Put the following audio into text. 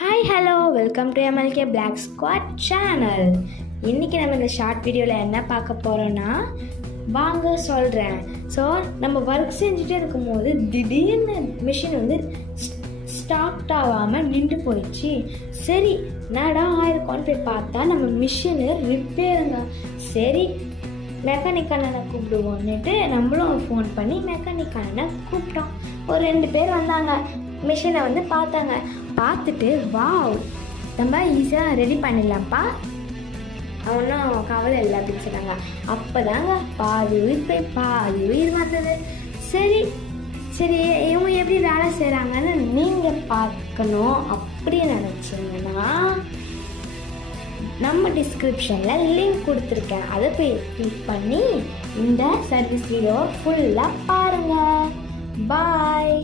Hi hello welcome to MLK black squad channel. இன்றைக்கி நம்ம இந்த ஷார்ட் வீடியோவில் என்ன பார்க்க போகிறோன்னா வாங்க சொல்கிறேன். ஸோ நம்ம ஒர்க் செஞ்சுட்டே இருக்கும்போது திடீர்னு மிஷின் வந்து ஸ்டார்ட் ஆகாமல் நின்று போயிடுச்சு. சரி என்னடா ஆயிருக்கோன்னு போய் பார்த்தா நம்ம மிஷினு ரிப்பேருங்க. சரி மெக்கானிக் அண்ணனை கூப்பிடுவோன்னுட்டு நம்மளும் ஃபோன் பண்ணி மெக்கானிக் அண்ணனை கூப்பிட்டோம். ஒரு 2 பேர் வந்தாங்க. மிஷினை வந்து பார்த்தாங்க. பார்த்துட்டு வாவ் நம்ம ஈஸியாக ரெடி பண்ணிடலாம்ப்பா, ஒன்றும் கவலை இல்லை அப்படின்னு சொன்னாங்க. அப்போ தாங்க பாதி உயிர் வந்தது. சரி சரி இவங்க எப்படி வேலை செய்கிறாங்கன்னு நீங்கள் பார்க்கணும் அப்படின்னு நினச்சிங்கன்னா நம்ம டிஸ்கிரிப்ஷனில் லிங்க் கொடுத்துருக்கேன். அதை போய் கிளிக் பண்ணி இந்த சர்வீஸ் வீடியோ ஃபுல்லாக பாருங்கள். பாய்.